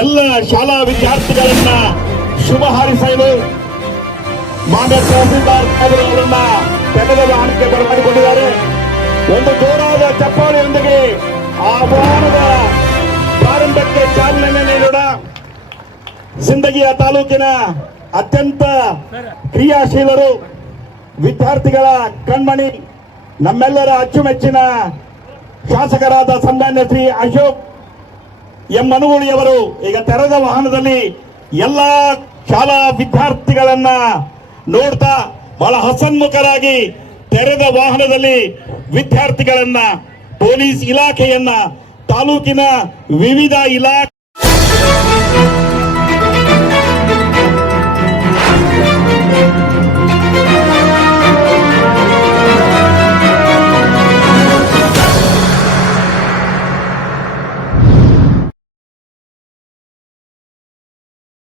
ಎಲ್ಲ ಶಾಲಾ ವಿದ್ಯಾರ್ಥಿಗಳನ್ನ ಶುಭ ಹಾರೈಸಲು ಮಾನ್ಯ ತಹಸೀಲ್ದಾರ್ ಅವರನ್ನ ತೆರೆದ ವಾಹನಕ್ಕೆ ಬರಮಾಡಿಕೊಂಡಿದ್ದಾರೆ. ಒಂದು ಜೋರಾದ ಚಪ್ಪಾಳೆಯೊಂದಿಗೆ ಆ ವಾಹನದ ಪ್ರಾರಂಭಕ್ಕೆ ಚಾಲನೆ ನೀಡೋಣ. ಸಿಂದಗಿಯ ತಾಲೂಕಿನ ಅತ್ಯಂತ ಕ್ರಿಯಾಶೀಲರು, ವಿದ್ಯಾರ್ಥಿಗಳ ಕಣ್ಮಣಿ, ನಮ್ಮೆಲ್ಲರ ಅಚ್ಚುಮೆಚ್ಚಿನ ಶಾಸಕರಾದ ಸನ್ಮಾನ್ಯ ಶ್ರೀ ಅಶೋಕ್ ಎಂ ಮನುಗುಳಿಯವರು ಈಗ ತೆರೆದ ವಾಹನದಲ್ಲಿ ಎಲ್ಲ ಶಾಲಾ ವಿದ್ಯಾರ್ಥಿಗಳನ್ನ ನೋಡ್ತಾ ಬಹಳ ಹಸನ್ಮುಖರಾಗಿ ತೆರೆದ ವಾಹನದಲ್ಲಿ ವಿದ್ಯಾರ್ಥಿಗಳನ್ನ, ಪೊಲೀಸ್ ಇಲಾಖೆಯನ್ನ, ತಾಲೂಕಿನ ವಿವಿಧ ಇಲಾಖೆ